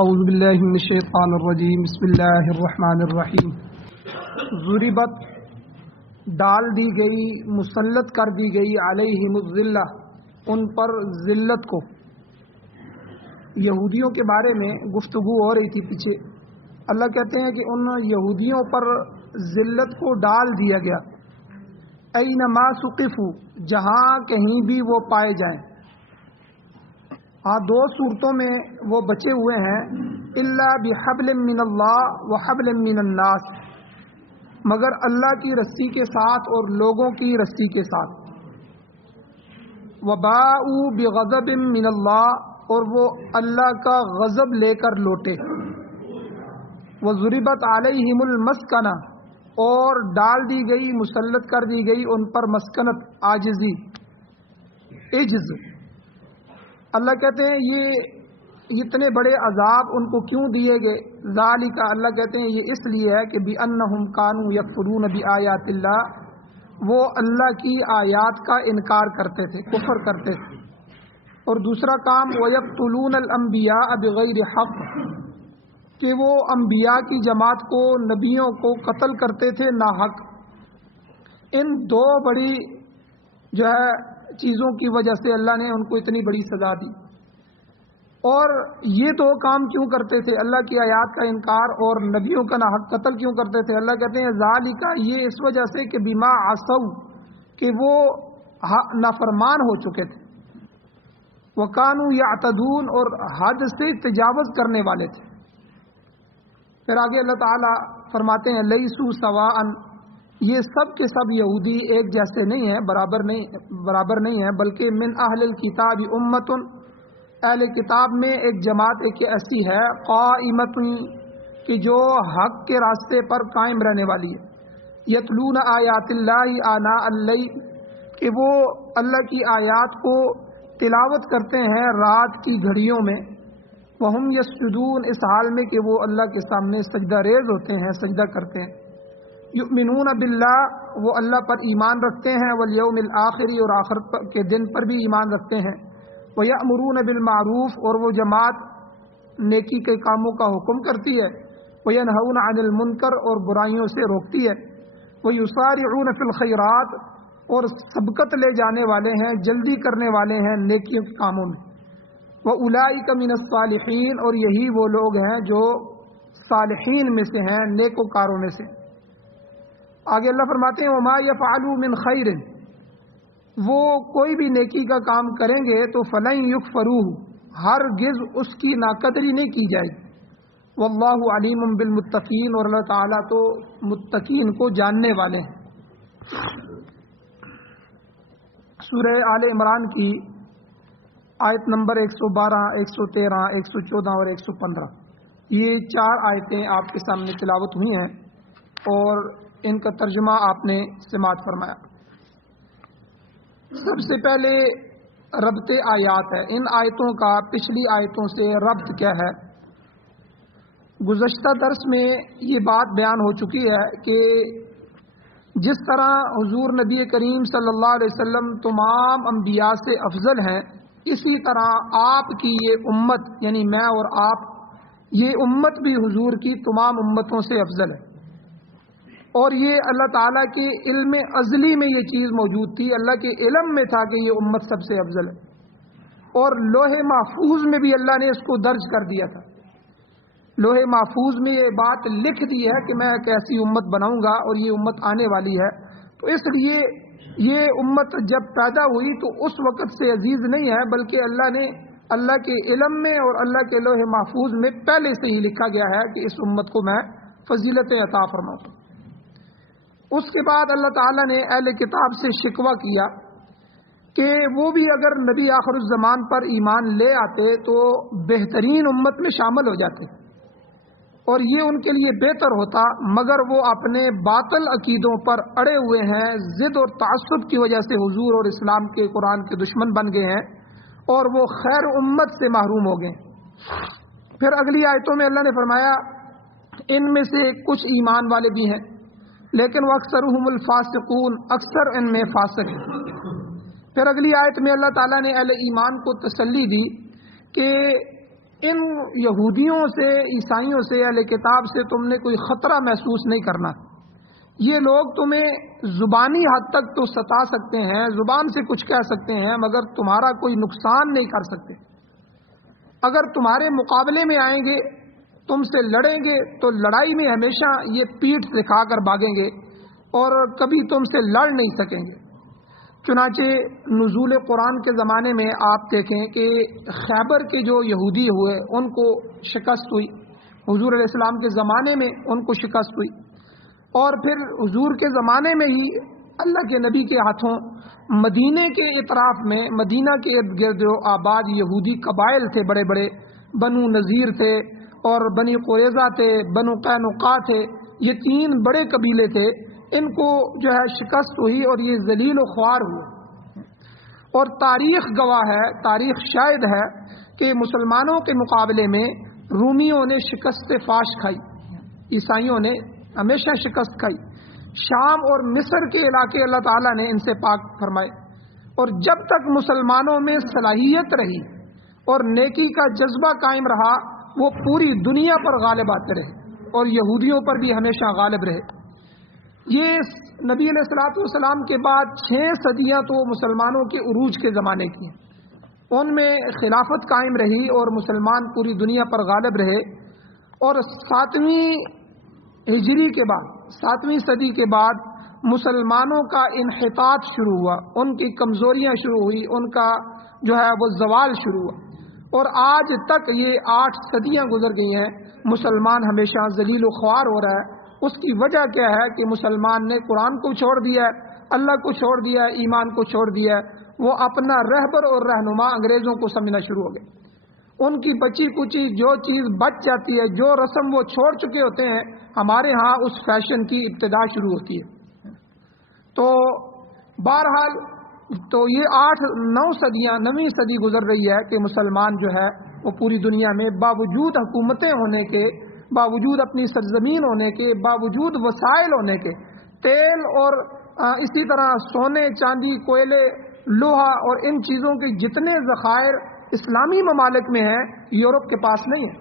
اعوذ باللہ من الشیطان الرجیم بسم اللہ الرحمن الرحیم۔ ضربت ڈال دی گئی، مسلط کر دی گئی، علیہم الذلہ ان پر ذلت کو۔ یہودیوں کے بارے میں گفتگو ہو رہی تھی پیچھے۔ اللہ کہتے ہیں کہ ان یہودیوں پر ذلت کو ڈال دیا گیا، اینما ثقفوا جہاں کہیں بھی وہ پائے جائیں۔ دو صورتوں میں وہ بچے ہوئے ہیں، الا بحبل من اللہ وحبل من الناس، مگر اللہ کی رسی کے ساتھ اور لوگوں کی رسی کے ساتھ۔ وباءوا بغضب من اللہ اور وہ اللہ کا غضب لے کر لوٹے۔ وضربت علیہم المسکنہ اور ڈال دی گئی، مسلط کر دی گئی ان پر مسکنت، عاجزی، عجز۔ اللہ کہتے ہیں یہ اتنے بڑے عذاب ان کو کیوں دیے گئے؟ ذالک اللہ کہتے ہیں یہ اس لیے ہے کہ بِأَنَّهُمْ كَانُوا يَكْفُرُونَ بِآيَاتِ اللَّهِ، وہ اللہ کی آیات کا انکار کرتے تھے، کفر کرتے تھے۔ اور دوسرا کام وَيَقْتُلُونَ الْأَنْبِيَاءَ بِغَيْرِ حَقٍّ، کہ وہ انبیاء کی جماعت کو، نبیوں کو قتل کرتے تھے ناحق۔ ان دو بڑی جو ہے چیزوں کی وجہ سے اللہ نے ان کو اتنی بڑی سزا دی۔ اور یہ دو کام کیوں کرتے تھے؟ اللہ کی آیات کا انکار اور نبیوں کا ناحق قتل کیوں کرتے تھے؟ اللہ کہتے ہیں ذالک یہ اس وجہ سے کہ بما عصوا، کہ وہ نافرمان ہو چکے تھے، وکانوا یعتدون اور حد سے تجاوز کرنے والے تھے۔ پھر آگے اللہ تعالیٰ فرماتے ہیں لیسوا سواء، یہ سب کے سب یہودی ایک جیسے نہیں ہیں، برابر نہیں ہیں، بلکہ من اہل الکتاب امت، اہل کتاب میں ایک جماعت ایک ایسی ہے، قائمت کہ جو حق کے راستے پر قائم رہنے والی ہے، یتلون آیات اللہ آناء اللیل، کہ وہ اللہ کی آیات کو تلاوت کرتے ہیں رات کی گھڑیوں میں، وہم یسجدون اس حال میں کہ وہ اللہ کے سامنے سجدہ ریز ہوتے ہیں، سجدہ کرتے ہیں۔ یؤمنون باللہ وہ اللہ پر ایمان رکھتے ہیں، والیوم الآخر اور آخرت کے دن پر بھی ایمان رکھتے ہیں، ویأمرون بالمعروف اور وہ جماعت نیکی کے کاموں کا حکم کرتی ہے، وینہون عن المنکر اور برائیوں سے روکتی ہے، ویسارعون فی الخیرات اور سبقت لے جانے والے ہیں، جلدی کرنے والے ہیں نیکیوں کے کاموں میں، واولئک من الصالحین اور یہی وہ لوگ ہیں جو صالحین میں سے ہیں، نیکوکاروں میں سے۔ آگے اللہ فرماتے ہیں وما یفعلوا من خیر، وہ کوئی بھی نیکی کا کام کریں گے تو فلن یکفروہ، ہرگز اس کی ناقدری نہیں کی جائے گی۔ واللہ علیم بالمتقین اور اللہ تعالیٰ تو متقین کو جاننے والے ہیں۔ سورہ آل عمران کی آیت نمبر 112، 113، 114 اور 115، یہ 4 آیتیں آپ کے سامنے تلاوت ہوئی ہیں اور ان کا ترجمہ آپ نے سماعت فرمایا۔ سب سے پہلے ربط آیات ہے، ان آیتوں کا پچھلی آیتوں سے ربط کیا ہے؟ گزشتہ درس میں یہ بات بیان ہو چکی ہے کہ جس طرح حضور نبی کریم صلی اللہ علیہ وسلم تمام انبیاء سے افضل ہیں، اسی طرح آپ کی یہ امت یعنی میں اور آپ، یہ امت بھی حضور کی تمام امتوں سے افضل ہے۔ اور یہ اللہ تعالیٰ کے علم ازلی میں یہ چیز موجود تھی، اللہ کے علم میں تھا کہ یہ امت سب سے افضل ہے، اور لوح محفوظ میں بھی اللہ نے اس کو درج کر دیا تھا۔ لوح محفوظ میں یہ بات لکھ دی ہے کہ میں ایک ایسی امت بناؤں گا اور یہ امت آنے والی ہے، تو اس لیے یہ امت جب پیدا ہوئی تو اس وقت سے عزیز نہیں ہے، بلکہ اللہ نے اللہ کے علم میں اور اللہ کے لوح محفوظ میں پہلے سے ہی لکھا گیا ہے کہ اس امت کو میں فضیلت عطا فرماؤں۔ اس کے بعد اللہ تعالیٰ نے اہل کتاب سے شکوہ کیا کہ وہ بھی اگر نبی آخر الزمان پر ایمان لے آتے تو بہترین امت میں شامل ہو جاتے اور یہ ان کے لیے بہتر ہوتا، مگر وہ اپنے باطل عقیدوں پر اڑے ہوئے ہیں، ضد اور تعصب کی وجہ سے حضور اور اسلام کے قرآن کے دشمن بن گئے ہیں اور وہ خیر امت سے محروم ہو گئے۔ پھر اگلی آیتوں میں اللہ نے فرمایا ان میں سے کچھ ایمان والے بھی ہیں لیکن وہ اکثرهم الفاسقون، اکثر ان میں فاسق ہیں۔ پھر اگلی آیت میں اللہ تعالیٰ نے اہل ایمان کو تسلی دی کہ ان یہودیوں سے، عیسائیوں سے، اہل کتاب سے تم نے کوئی خطرہ محسوس نہیں کرنا. یہ لوگ تمہیں زبانی حد تک تو ستا سکتے ہیں، زبان سے کچھ کہہ سکتے ہیں، مگر تمہارا کوئی نقصان نہیں کر سکتے. اگر تمہارے مقابلے میں آئیں گے، تم سے لڑیں گے، تو لڑائی میں ہمیشہ یہ پیٹھ دکھا کر بھاگیں گے اور کبھی تم سے لڑ نہیں سکیں گے. چنانچہ نزول قرآن کے زمانے میں آپ دیکھیں کہ خیبر کے جو یہودی ہوئے ان کو شکست ہوئی، حضور علیہ السلام کے زمانے میں ان کو شکست ہوئی، اور پھر حضور کے زمانے میں ہی اللہ کے نبی کے ہاتھوں مدینے کے اطراف میں، مدینہ کے ارد گرد جو آباد یہودی قبائل تھے، بڑے بڑے بنو نذیر تھے اور بنی قریظہ تھے، بنو قینقاع تھے، یہ 3 بڑے قبیلے تھے، ان کو جو ہے شکست ہوئی اور یہ ذلیل و خوار ہوئے. اور تاریخ گواہ ہے، تاریخ شاہد ہے کہ مسلمانوں کے مقابلے میں رومیوں نے شکست فاش کھائی، عیسائیوں نے ہمیشہ شکست کھائی. شام اور مصر کے علاقے اللہ تعالیٰ نے ان سے پاک فرمائے. اور جب تک مسلمانوں میں صلاحیت رہی اور نیکی کا جذبہ قائم رہا، وہ پوری دنیا پر غالب آتے رہے اور یہودیوں پر بھی ہمیشہ غالب رہے. یہ نبی علیہ الصلوۃ والسلام کے بعد 6 صدیاں تو مسلمانوں کے عروج کے زمانے کی ہیں، ان میں خلافت قائم رہی اور مسلمان پوری دنیا پر غالب رہے. اور 7ویں ہجری کے بعد، 7ویں صدی کے بعد مسلمانوں کا انحطاط شروع ہوا، ان کی کمزوریاں شروع ہوئی، ان کا جو ہے وہ زوال شروع ہوا. اور آج تک یہ 8 صدیاں گزر گئی ہیں، مسلمان ہمیشہ ذلیل و خوار ہو رہا ہے. اس کی وجہ کیا ہے کہ مسلمان نے قرآن کو چھوڑ دیا ہے، اللہ کو چھوڑ دیا ہے، ایمان کو چھوڑ دیا ہے. وہ اپنا رہبر اور رہنما انگریزوں کو سمجھنا شروع ہو گئے. ان کی بچی کچی جو چیز بچ جاتی ہے، جو رسم وہ چھوڑ چکے ہوتے ہیں، ہمارے ہاں اس فیشن کی ابتدا شروع ہوتی ہے. تو بہرحال تو یہ 8-9 صدیاں، 9ویں صدی گزر رہی ہے کہ مسلمان جو ہے وہ پوری دنیا میں باوجود حکومتیں ہونے کے، باوجود اپنی سرزمین ہونے کے، باوجود وسائل ہونے کے، تیل اور اسی طرح سونے، چاندی، کوئلے، لوہا اور ان چیزوں کے جتنے ذخائر اسلامی ممالک میں ہیں، یورپ کے پاس نہیں ہے.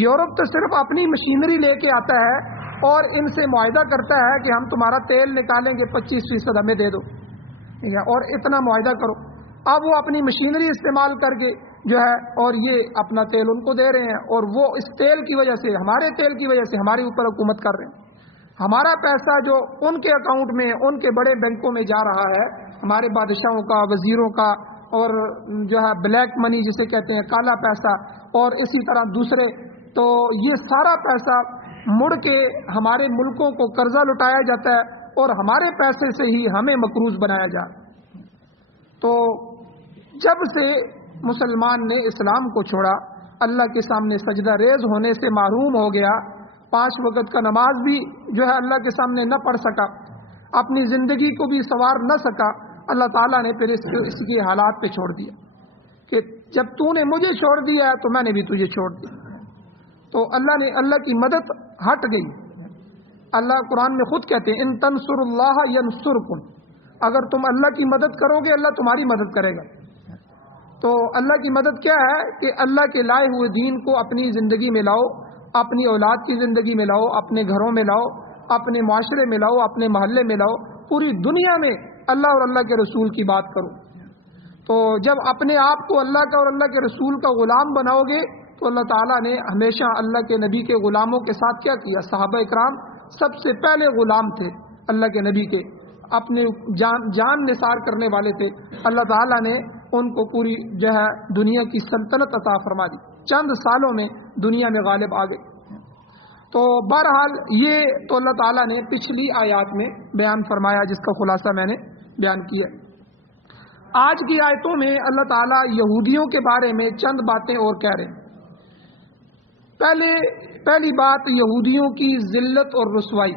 یورپ تو صرف اپنی مشینری لے کے آتا ہے اور ان سے معاہدہ کرتا ہے کہ ہم تمہارا تیل نکالیں گے، 25% ہمیں دے دو اور اتنا معاہدہ کرو. اب وہ اپنی مشینری استعمال کر کے جو ہے اور یہ اپنا تیل ان کو دے رہے ہیں، اور وہ اس تیل کی وجہ سے، ہمارے تیل کی وجہ سے ہمارے اوپر حکومت کر رہے ہیں. ہمارا پیسہ جو ان کے اکاؤنٹ میں، ان کے بڑے بینکوں میں جا رہا ہے، ہمارے بادشاہوں کا، وزیروں کا، اور جو ہے بلیک منی جسے کہتے ہیں، کالا پیسہ، اور اسی طرح دوسرے، تو یہ سارا پیسہ مڑ کے ہمارے ملکوں کو قرضہ لٹایا جاتا ہے اور ہمارے پیسے سے ہی ہمیں مقروض بنایا جا رہا ہے. تو جب سے مسلمان نے اسلام کو چھوڑا، اللہ کے سامنے سجدہ ریز ہونے سے محروم ہو گیا، 5 وقت کا نماز بھی جو ہے اللہ کے سامنے نہ پڑھ سکا، اپنی زندگی کو بھی سنوار نہ سکا، اللہ تعالیٰ نے پھر اس کے حالات پہ چھوڑ دیا کہ جب تو نے مجھے چھوڑ دیا ہے تو میں نے بھی تجھے چھوڑ دیا. تو اللہ کی مدد ہٹ گئی. اللہ قرآن میں خود کہتے ہیں ان تنصر اللہ ینصرکم، اگر تم اللہ کی مدد کرو گے اللہ تمہاری مدد کرے گا. تو اللہ کی مدد کیا ہے کہ اللہ کے لائے ہوئے دین کو اپنی زندگی میں لاؤ، اپنی اولاد کی زندگی میں لاؤ، اپنے گھروں میں لاؤ، اپنے معاشرے میں لاؤ، اپنے محلے میں لاؤ، پوری دنیا میں اللہ اور اللہ کے رسول کی بات کرو. تو جب اپنے آپ کو اللہ کا اور اللہ کے رسول کا غلام بناؤ گے تو اللہ تعالیٰ نے ہمیشہ اللہ کے نبی کے غلاموں کے ساتھ کیا کیا؟ صحابہ اکرام سب سے پہلے غلام تھے اللہ کے نبی کے، اپنے جان نثار کرنے والے تھے. اللہ تعالیٰ نے ان کو پوری جو ہے دنیا کی سلطنت عطا فرما دی، چند سالوں میں دنیا میں غالب آ گئے. تو بہرحال یہ تو اللہ تعالیٰ نے پچھلی آیات میں بیان فرمایا، جس کا خلاصہ میں نے بیان کیا. آج کی آیتوں میں اللہ تعالیٰ یہودیوں کے بارے میں چند باتیں اور کہہ رہے ہیں. پہلی بات یہودیوں کی ذلت اور رسوائی.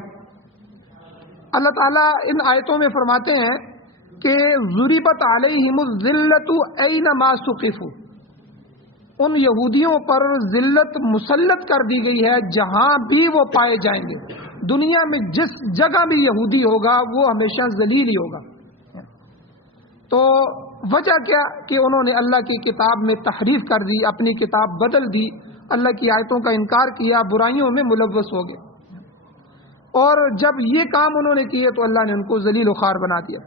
اللہ تعالیٰ ان آیتوں میں فرماتے ہیں کہ ضربت علیہم الذلۃ اینما ثقفوا، ان یہودیوں پر ذلت مسلط کر دی گئی ہے جہاں بھی وہ پائے جائیں گے. دنیا میں جس جگہ بھی یہودی ہوگا وہ ہمیشہ ذلیل ہی ہوگا. تو وجہ کیا کہ انہوں نے اللہ کی کتاب میں تحریف کر دی، اپنی کتاب بدل دی، اللہ کی آیتوں کا انکار کیا، برائیوں میں ملوث ہو گئے، اور جب یہ کام انہوں نے کیے تو اللہ نے ان کو ذلیل و خوار بنا دیا۔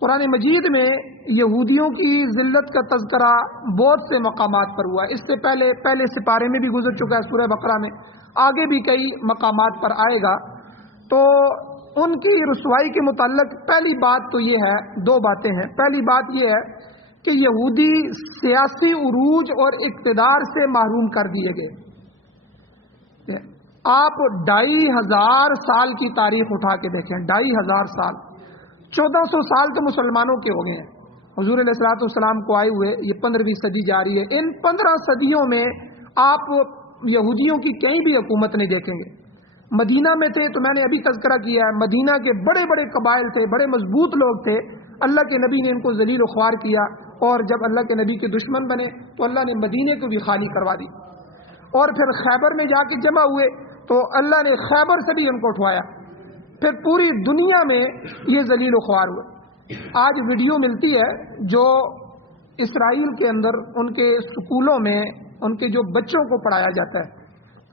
قرآن مجید میں یہودیوں کی ذلت کا تذکرہ بہت سے مقامات پر ہوا ہے، اس سے پہلے سپارے میں بھی گزر چکا ہے سورہ بقرہ میں، آگے بھی کئی مقامات پر آئے گا۔ تو ان کی رسوائی کے متعلق پہلی بات تو یہ ہے، دو باتیں ہیں۔ پہلی بات یہ ہے کہ یہودی سیاسی عروج اور اقتدار سے محروم کر دیے گئے۔ آپ 2500 سال کی تاریخ اٹھا کے دیکھیں، 2500 سال، 1400 سال تو مسلمانوں کے ہو گئے ہیں حضور علیہ الصلوۃ والسلام کو آئے ہوئے، یہ 15ویں صدی جاری ہے۔ ان 15 صدیوں میں آپ یہودیوں کی کہیں بھی حکومت نہیں دیکھیں گے۔ مدینہ میں تھے تو میں نے ابھی تذکرہ کیا ہے، مدینہ کے بڑے بڑے قبائل تھے، بڑے مضبوط لوگ تھے، اللہ کے نبی نے ان کو ذلیل و خوار کیا، اور جب اللہ کے نبی کے دشمن بنے تو اللہ نے مدینے کو بھی خالی کروا دی، اور پھر خیبر میں جا کے جمع ہوئے تو اللہ نے خیبر سے بھی ان کو اٹھوایا، پھر پوری دنیا میں یہ ذلیل و خوار ہوئے۔ آج ویڈیو ملتی ہے جو اسرائیل کے اندر ان کے سکولوں میں ان کے جو بچوں کو پڑھایا جاتا ہے۔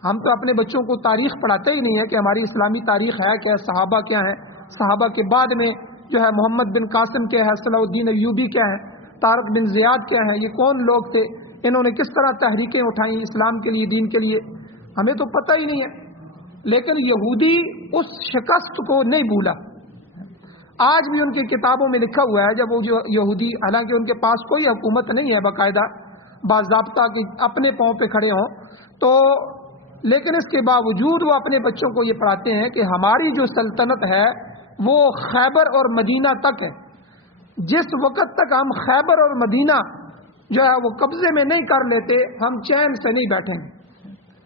ہم تو اپنے بچوں کو تاریخ پڑھاتے ہی نہیں ہے کہ ہماری اسلامی تاریخ ہے کیا، صحابہ کیا ہیں، صحابہ کے بعد میں جو ہے محمد بن قاسم کیا ہے، صلاح الدین ایوبی کیا ہے، طارق بن زیاد کیا ہے، یہ کون لوگ تھے، انہوں نے کس طرح تحریکیں اٹھائیں اسلام کے لیے، دین کے لیے، ہمیں تو پتہ ہی نہیں ہے۔ لیکن یہودی اس شکست کو نہیں بھولا، آج بھی ان کی کتابوں میں لکھا ہوا ہے، جب وہ جو یہودی، حالانکہ ان کے پاس کوئی حکومت نہیں ہے باقاعدہ باضابطہ کہ اپنے پاؤں پہ کھڑے ہوں، تو لیکن اس کے باوجود وہ اپنے بچوں کو یہ پڑھاتے ہیں کہ ہماری جو سلطنت ہے وہ خیبر اور مدینہ تک ہے، جس وقت تک ہم خیبر اور مدینہ جو ہے وہ قبضے میں نہیں کر لیتے ہم چین سے نہیں بیٹھیں گے۔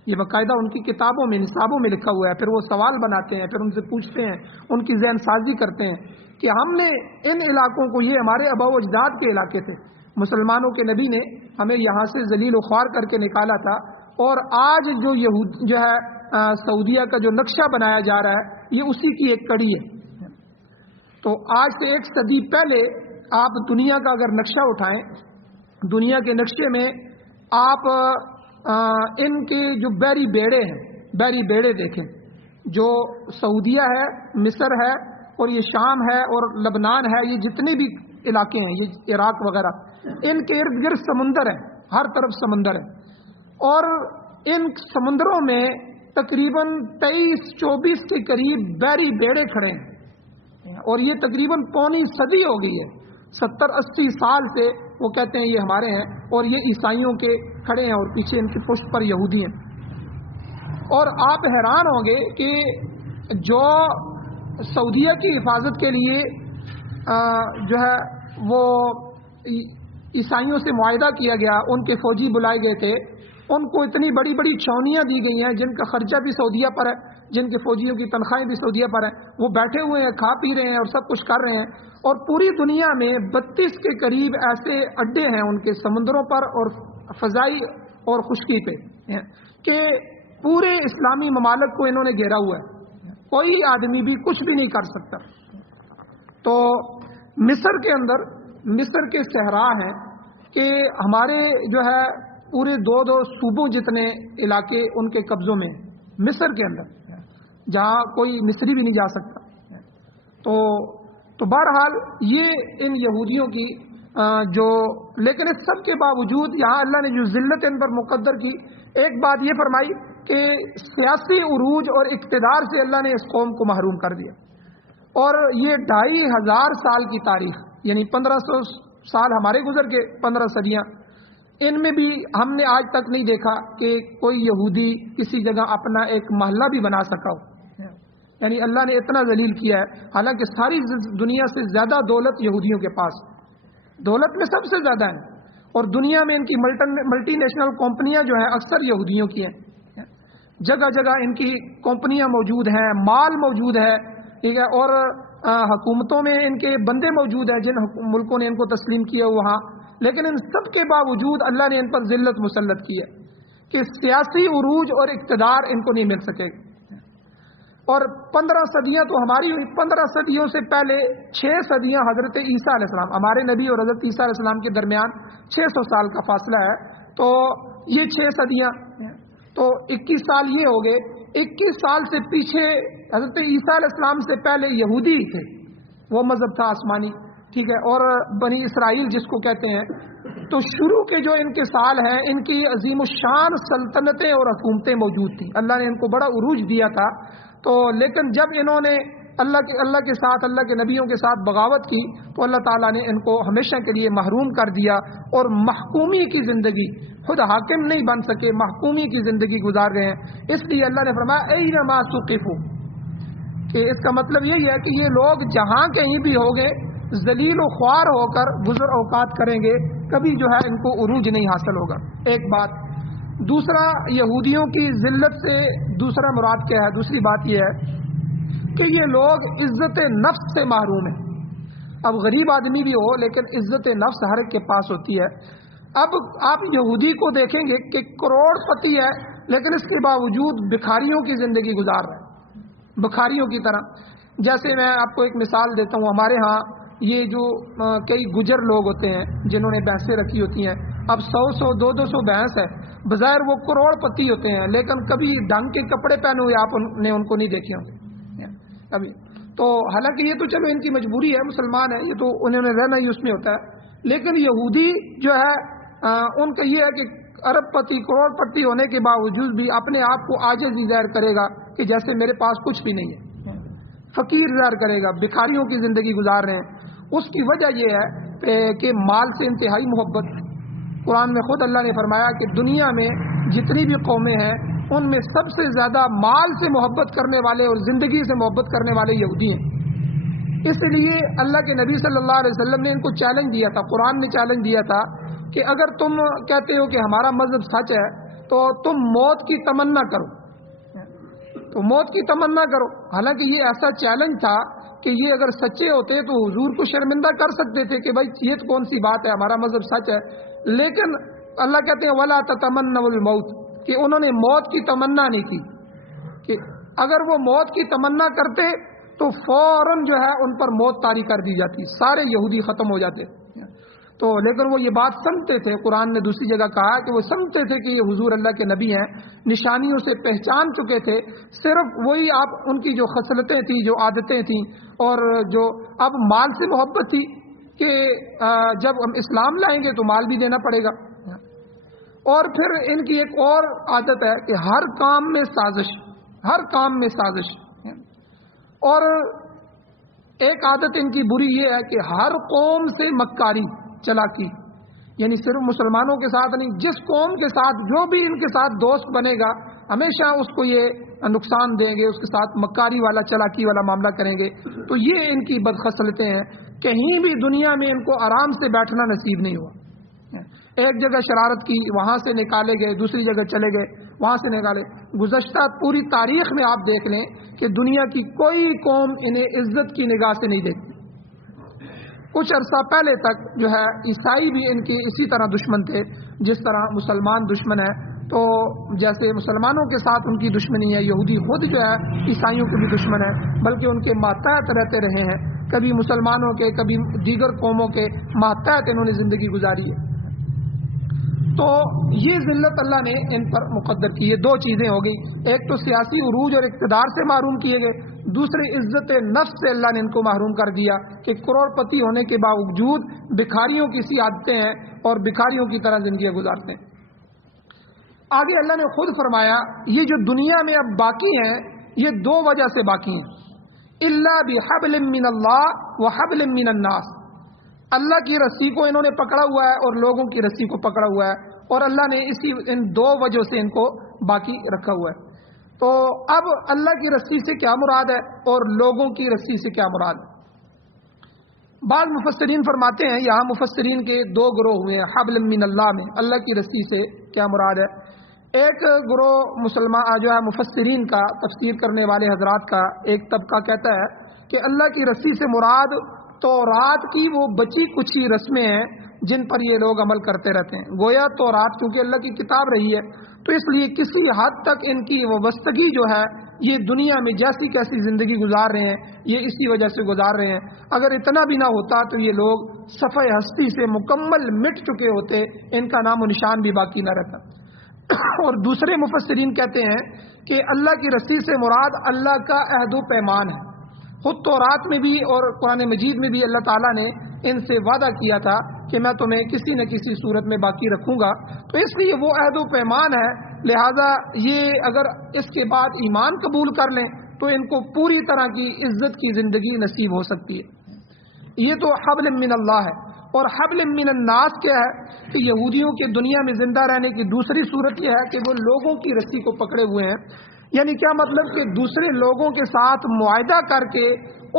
یہ باقاعدہ ان کی کتابوں میں، نصابوں میں لکھا ہوا ہے۔ پھر وہ سوال بناتے ہیں، پھر ان سے پوچھتے ہیں، ان کی ذہن سازی کرتے ہیں کہ ہم نے ان علاقوں کو، یہ ہمارے آباء و اجداد کے علاقے تھے، مسلمانوں کے نبی نے ہمیں یہاں سے ذلیل و خوار کر کے نکالا تھا، اور آج جو جو ہے سعودیہ کا جو نقشہ بنایا جا رہا ہے یہ اسی کی ایک کڑی ہے۔ تو آج سے 1 صدی پہلے آپ دنیا کا اگر نقشہ اٹھائیں، دنیا کے نقشے میں آپ ان کے جو بحری بیڑے ہیں، بحری بیڑے دیکھیں، جو سعودیہ ہے، مصر ہے، اور یہ شام ہے اور لبنان ہے، یہ جتنے بھی علاقے ہیں، یہ عراق وغیرہ، ان کے ارد گرد سمندر ہے، ہر طرف سمندر ہے، اور ان سمندروں میں تقریباً 23-24 کے قریب بحری بیڑے کھڑے ہیں، اور یہ تقریباً پونی صدی ہو گئی ہے، 70-80 سال سے وہ کہتے ہیں یہ ہمارے ہیں، اور یہ عیسائیوں کے کھڑے ہیں، اور پیچھے ان کی پشت پر یہودی ہیں۔ اور آپ حیران ہوں گے کہ جو سعودیہ کی حفاظت کے لیے جو ہے وہ عیسائیوں سے معاہدہ کیا گیا، ان کے فوجی بلائے گئے تھے، ان کو اتنی بڑی بڑی چھاؤنیاں دی گئی ہیں جن کا خرچہ بھی سعودیہ پر ہے، جن کے فوجیوں کی تنخواہیں بھی سعودیہ پر ہیں، وہ بیٹھے ہوئے ہیں، کھا پی رہے ہیں اور سب کچھ کر رہے ہیں، اور پوری دنیا میں 32 کے قریب ایسے اڈے ہیں ان کے سمندروں پر اور فضائی اور خشکی پہ کہ پورے اسلامی ممالک کو انہوں نے گھیرا ہوا ہے، کوئی آدمی بھی کچھ بھی نہیں کر سکتا۔ تو مصر کے اندر، مصر کے صحرا ہیں کہ ہمارے جو ہے پورے 2 صوبوں جتنے علاقے ان کے قبضوں میں، مصر کے اندر، جہاں کوئی مصری بھی نہیں جا سکتا۔ تو بہرحال یہ ان یہودیوں کی جو، لیکن اس سب کے باوجود یہاں اللہ نے جو ذلت ان پر مقدر کی، ایک بات یہ فرمائی کہ سیاسی عروج اور اقتدار سے اللہ نے اس قوم کو محروم کر دیا، اور یہ 2500 سال کی تاریخ، یعنی 1500 سال ہمارے گزر کے 15 صدیاں، ان میں بھی ہم نے آج تک نہیں دیکھا کہ کوئی یہودی کسی جگہ اپنا ایک محلہ بھی بنا سکا ہو، یعنی اللہ نے اتنا ذلیل کیا ہے۔ حالانکہ ساری دنیا سے زیادہ دولت یہودیوں کے پاس، دولت میں سب سے زیادہ ہے، اور دنیا میں ان کی ملٹی نیشنل کمپنیاں جو ہیں اکثر یہودیوں کی ہیں، جگہ جگہ ان کی کمپنیاں موجود ہیں، مال موجود ہے، ٹھیک ہے، اور حکومتوں میں ان کے بندے موجود ہیں جن ملکوں نے ان کو تسلیم کیا وہاں، لیکن ان سب کے باوجود اللہ نے ان پر ذلت مسلط کی ہے کہ سیاسی عروج اور اقتدار ان کو نہیں مل سکے۔ اور 15 صدیاں تو ہماری ہوئی، 15 صدیوں سے پہلے 6 صدیاں حضرت عیسیٰ علیہ السلام، ہمارے نبی اور حضرت عیسیٰ علیہ السلام کے درمیان 600 سال کا فاصلہ ہے، تو یہ 6 صدیاں، تو 21 سال یہ ہو گئے۔ 21 سال سے پیچھے حضرت عیسیٰ علیہ السلام سے پہلے یہودی تھے، وہ مذہب تھا آسمانی، ٹھیک ہے، اور بنی اسرائیل جس کو کہتے ہیں، تو شروع کے جو ان کے سال ہیں، ان کی عظیم الشان سلطنتیں اور حکومتیں موجود تھیں، اللہ نے ان کو بڑا عروج دیا تھا، تو لیکن جب انہوں نے اللہ کے ساتھ، اللہ کے نبیوں کے ساتھ بغاوت کی، تو اللہ تعالیٰ نے ان کو ہمیشہ کے لیے محروم کر دیا، اور محکومی کی زندگی، خود حاکم نہیں بن سکے، محکومی کی زندگی گزار گئے ہیں۔ اس لیے اللہ نے فرمایا اینما ثقفوا، کہ اس کا مطلب یہی ہے کہ یہ لوگ جہاں کہیں بھی ہوگے ذلیل و خوار ہو کر گزر اوقات کریں گے، کبھی جو ہے ان کو عروج نہیں حاصل ہوگا، ایک بات۔ دوسرا، یہودیوں کی ذلت سے دوسرا مراد کیا ہے؟ دوسری بات یہ ہے کہ یہ لوگ عزت نفس سے محروم ہیں۔ اب غریب آدمی بھی ہو لیکن عزت نفس ہر ایک کے پاس ہوتی ہے۔ اب آپ یہودی کو دیکھیں گے کہ کروڑ پتی ہے لیکن اس کے باوجود بھکاریوں کی زندگی گزار رہا ہے، بھکاریوں کی طرح۔ جیسے میں آپ کو ایک مثال دیتا ہوں، ہمارے ہاں یہ جو کئی گجر لوگ ہوتے ہیں جنہوں نے بھینسیں رکھی ہوتی ہیں، اب 100 200 بھینس ہے، بظاہر وہ کروڑ پتی ہوتے ہیں لیکن کبھی ڈھنگ کے کپڑے پہنے ہوئے آپ نے ان کو نہیں دیکھے ہوں ابھی تو، حالانکہ یہ تو چلو ان کی مجبوری ہے، مسلمان ہے، یہ تو انہوں نے رہنا ہی اس میں ہوتا ہے، لیکن یہودی جو ہے ان کا یہ ہے کہ ارب پتی کروڑ پتی ہونے کے باوجود بھی اپنے آپ کو عاجز ظاہر کرے گا کہ جیسے میرے پاس کچھ بھی نہیں ہے، فقیر ظاہر کرے گا، بھکاریوں کی زندگی گزار رہے ہیں۔ اس کی وجہ یہ ہے کہ مال سے انتہائی محبت۔ قرآن میں خود اللہ نے فرمایا کہ دنیا میں جتنی بھی قومیں ہیں ان میں سب سے زیادہ مال سے محبت کرنے والے اور زندگی سے محبت کرنے والے یہودی ہیں۔ اس لیے اللہ کے نبی صلی اللہ علیہ وسلم نے ان کو چیلنج دیا تھا، قرآن نے چیلنج دیا تھا کہ اگر تم کہتے ہو کہ ہمارا مذہب سچ ہے تو تم موت کی تمنا کرو، تو موت کی تمنا کرو۔ حالانکہ یہ ایسا چیلنج تھا کہ یہ اگر سچے ہوتے تو حضور کو شرمندہ کر سکتے تھے کہ بھائی یہ کون سی بات ہے، ہمارا مذہب سچ ہے، لیکن اللہ کہتے ہیں وَلَا تَتَمَنَّوُا الْمَوْتَ، کہ انہوں نے موت کی تمنا نہیں کی، کہ اگر وہ موت کی تمنا کرتے تو فوراً جو ہے ان پر موت طاری کر دی جاتی، سارے یہودی ختم ہو جاتے، تو لیکن وہ یہ بات سمجھتے تھے۔ قرآن نے دوسری جگہ کہا کہ وہ سمجھتے تھے کہ یہ حضور اللہ کے نبی ہیں، نشانیوں سے پہچان چکے تھے، صرف وہی آپ ان کی جو خصلتیں تھیں، جو عادتیں تھیں، اور جو اب مال سے محبت تھی کہ جب ہم اسلام لائیں گے تو مال بھی دینا پڑے گا۔ اور پھر ان کی ایک اور عادت ہے کہ ہر کام میں سازش، ہر کام میں سازش، اور ایک عادت ان کی بری یہ ہے کہ ہر قوم سے مکاری، چلاکی، یعنی صرف مسلمانوں کے ساتھ نہیں، جس قوم کے ساتھ جو بھی ان کے ساتھ دوست بنے گا ہمیشہ اس کو یہ نقصان دیں گے، اس کے ساتھ مکاری والا، چلاکی والا معاملہ کریں گے۔ تو یہ ان کی بدخصلتیں ہیں، کہیں بھی دنیا میں ان کو آرام سے بیٹھنا نصیب نہیں ہوا، ایک جگہ شرارت کی، وہاں سے نکالے گئے، دوسری جگہ چلے گئے، وہاں سے نکالے۔ گزشتہ پوری تاریخ میں آپ دیکھ لیں کہ دنیا کی کوئی قوم انہیں عزت کی نگاہ سے نہیں دیکھتی۔ کچھ عرصہ پہلے تک جو ہے عیسائی بھی ان کی اسی طرح دشمن تھے جس طرح مسلمان دشمن ہے، تو جیسے مسلمانوں کے ساتھ ان کی دشمنی ہے، یہودی خود جو ہے عیسائیوں کے بھی دشمن ہے، بلکہ ان کے ماتحت رہتے رہے ہیں، کبھی مسلمانوں کے کبھی دیگر قوموں کے ماتحت انہوں نے زندگی گزاری ہے۔ تو یہ ذلت اللہ نے ان پر مقدر کی ہے۔ دو چیزیں ہو گئی، ایک تو سیاسی عروج اور اقتدار سے محروم کیے گئے، دوسری عزت نفس سے اللہ نے ان کو محروم کر دیا کہ کروڑ پتی ہونے کے باوجود بھکاریوں کی سی عادتیں ہیں اور بھکاریوں کی طرح زندگیاں گزارتے ہیں۔ آگے اللہ نے خود فرمایا یہ جو دنیا میں اب باقی ہیں یہ دو وجہ سے باقی ہیں، الا بحبل من اللہ وحبل من الناس، اللہ کی رسی کو انہوں نے پکڑا ہوا ہے اور لوگوں کی رسی کو پکڑا ہوا ہے، اور اللہ نے ان دو وجہ سے ان کو باقی رکھا ہوا ہے۔ تو اب اللہ کی رسی سے کیا مراد ہے اور لوگوں کی رسی سے کیا مراد ہے؟ بعض مفسرین فرماتے ہیں، یہاں مفسرین کے دو گروہ ہوئے ہیں حبل من اللہ میں، اللہ کی رسی سے کیا مراد ہے؟ ایک گروہ مسلمان جو ہے مفسرین کا، تفسیر کرنے والے حضرات کا ایک طبقہ کہتا ہے کہ اللہ کی رسی سے مراد تورات کی وہ بچی کچھ ہی رسمیں ہیں جن پر یہ لوگ عمل کرتے رہتے ہیں، گویا تورات کیونکہ اللہ کی کتاب رہی ہے تو اس لیے کسی حد تک ان کی وابستگی جو ہے یہ دنیا میں جیسی کیسی زندگی گزار رہے ہیں یہ اسی وجہ سے گزار رہے ہیں. اگر اتنا بھی نہ ہوتا تو یہ لوگ صفحہ ہستی سے مکمل مٹ چکے ہوتے، ان کا نام و نشان بھی باقی نہ رہتا. اور دوسرے مفسرین کہتے ہیں کہ اللہ کی رسی سے مراد اللہ کا عہد و پیمان ہے. خود تورات میں بھی اور قرآن مجید میں بھی اللہ تعالیٰ نے ان سے وعدہ کیا تھا کہ میں تمہیں کسی نہ کسی صورت میں باقی رکھوں گا. تو اس لیے وہ عہد و پیمان ہے، لہذا یہ اگر اس کے بعد ایمان قبول کر لیں تو ان کو پوری طرح کی عزت کی زندگی نصیب ہو سکتی ہے. یہ تو حبل من اللہ ہے. اور حبل من الناس کیا ہے کہ یہودیوں کے دنیا میں زندہ رہنے کی دوسری صورت یہ ہے کہ وہ لوگوں کی رسی کو پکڑے ہوئے ہیں. یعنی کیا مطلب کہ دوسرے لوگوں کے ساتھ معاہدہ کر کے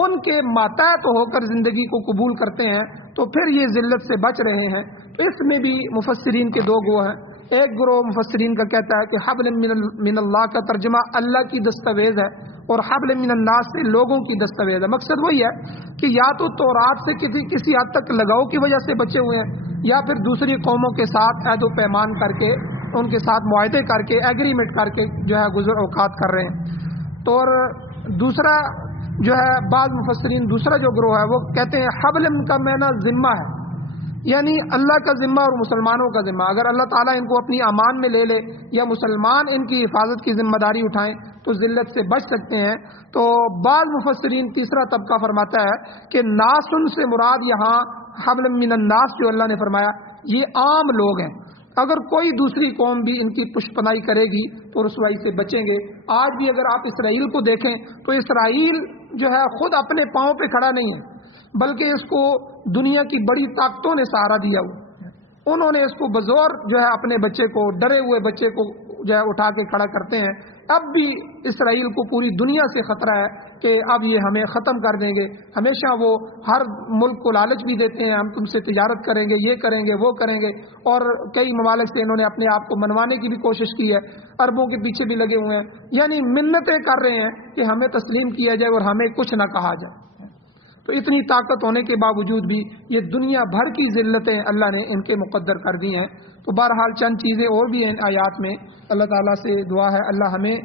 ان کے ماتحت ہو کر زندگی کو قبول کرتے ہیں تو پھر یہ ذلت سے بچ رہے ہیں. تو اس میں بھی مفسرین کے دو گروہ ہیں. ایک گروہ مفسرین کا کہتا ہے کہ حبل من اللہ کا ترجمہ اللہ کی دستاویز ہے اور حبل من الناس سے لوگوں کی دستاویز ہے. مقصد وہی ہے کہ یا تو تورات سے کسی حد تک لگاؤ کی وجہ سے بچے ہوئے ہیں یا پھر دوسری قوموں کے ساتھ عہد و پیمان کر کے ان کے ساتھ معاہدے کر کے ایگریمنٹ کر کے جو ہے گزر اوقات کر رہے ہیں. تو اور دوسرا جو ہے بعض مفسرین دوسرا جو گروہ ہے وہ کہتے ہیں حبل کا معنی ذمہ ہے، یعنی اللہ کا ذمہ اور مسلمانوں کا ذمہ. اگر اللہ تعالیٰ ان کو اپنی امان میں لے لے یا مسلمان ان کی حفاظت کی ذمہ داری اٹھائیں تو ذلت سے بچ سکتے ہیں. تو بعض مفسرین تیسرا طبقہ فرماتا ہے کہ ناسن سے مراد یہاں حبل من الناس جو اللہ نے فرمایا یہ عام لوگ ہیں. اگر کوئی دوسری قوم بھی ان کی پشپنائی کرے گی تو رسوائی سے بچیں گے. آج بھی اگر آپ اسرائیل کو دیکھیں تو اسرائیل جو ہے خود اپنے پاؤں پہ کھڑا نہیں ہے بلکہ اس کو دنیا کی بڑی طاقتوں نے سہارا دیا ہوا. انہوں نے اس کو بزور جو ہے اپنے بچے کو، ڈرے ہوئے بچے کو جو ہے اٹھا کے کھڑا کرتے ہیں. اب بھی اسرائیل کو پوری دنیا سے خطرہ ہے کہ اب یہ ہمیں ختم کر دیں گے. ہمیشہ وہ ہر ملک کو لالچ بھی دیتے ہیں ہم تم سے تجارت کریں گے، یہ کریں گے، وہ کریں گے. اور کئی ممالک سے انہوں نے اپنے آپ کو منوانے کی بھی کوشش کی ہے، عربوں کے پیچھے بھی لگے ہوئے ہیں. یعنی منتیں کر رہے ہیں کہ ہمیں تسلیم کیا جائے اور ہمیں کچھ نہ کہا جائے. تو اتنی طاقت ہونے کے باوجود بھی یہ دنیا بھر کی ذلتیں اللہ نے ان کے مقدر کر دی ہیں. تو بہرحال چند چیزیں اور بھی ہیں آیات میں. اللہ تعالیٰ سے دعا ہے اللہ ہمیں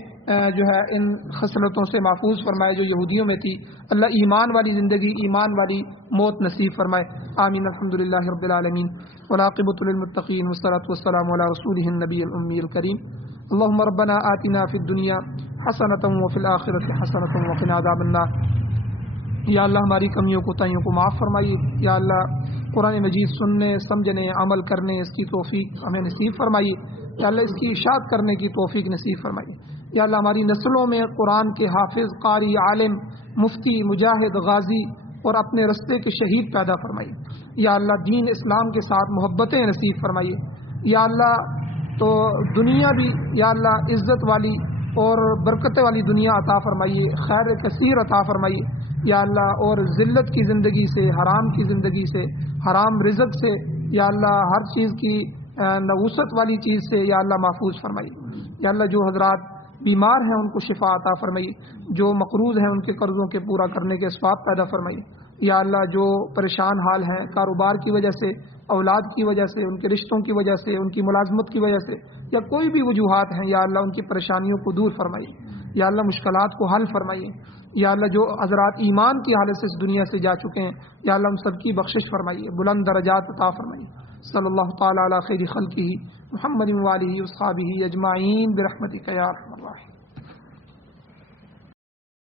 جو ہے ان خصلتوں سے محفوظ فرمائے جو یہودیوں میں تھی. اللہ ایمان والی زندگی، ایمان والی موت نصیب فرمائے. آمین. الحمدللہ رب العالمین والعاقبۃ للمتقین والصلاۃ والسلام علی رسولہ النبی الامی الکریم. اللهم ربنا آتنا فی الدنیا حسنۃ وفی الآخرۃ حسنۃ وقنا عذاب النار. یا اللہ ہماری کمیوں کوتاہیوں کو معاف فرمائیے. یا اللہ قرآن مجید سننے، سمجھنے، عمل کرنے اس کی توفیق ہمیں نصیب فرمائیے. یا اللہ اس کی اشاعت کرنے کی توفیق نصیب فرمائیے. یا اللہ ہماری نسلوں میں قرآن کے حافظ، قاری، عالم، مفتی، مجاہد، غازی اور اپنے رستے کے شہید پیدا فرمائیے. یا اللہ دین اسلام کے ساتھ محبتیں نصیب فرمائیے. یا اللہ تو دنیا بھی یا اللہ عزت والی اور برکت والی دنیا عطا فرمائیے، خیر کثیر عطا فرمائیے. یا اللہ اور ذلت کی زندگی سے، حرام کی زندگی سے، حرام رزق سے، یا اللہ ہر چیز کی نوست والی چیز سے یا اللہ محفوظ فرمائیے. یا اللہ جو حضرات بیمار ہیں ان کو شفا عطا فرمائیے، جو مقروض ہیں ان کے قرضوں کے پورا کرنے کے اسباب پیدا فرمائیے. یا اللہ جو پریشان حال ہیں کاروبار کی وجہ سے، اولاد کی وجہ سے، ان کے رشتوں کی وجہ سے، ان کی ملازمت کی وجہ سے یا کوئی بھی وجوہات ہیں، یا اللہ ان کی پریشانیوں کو دور فرمائیے. یا اللہ مشکلات کو حل فرمائیے. یا اللہ جو حضرات ایمان کی حالت سے اس دنیا سے جا چکے ہیں یا اللہ ہم سب کی بخشش فرمائیے، بلند درجات عطا فرمائیے. صلی اللہ تعالی علی خیر خلقہ محمد و آلہ و اصحابہ اجمعین برحمتک یا ارحم الراحمین.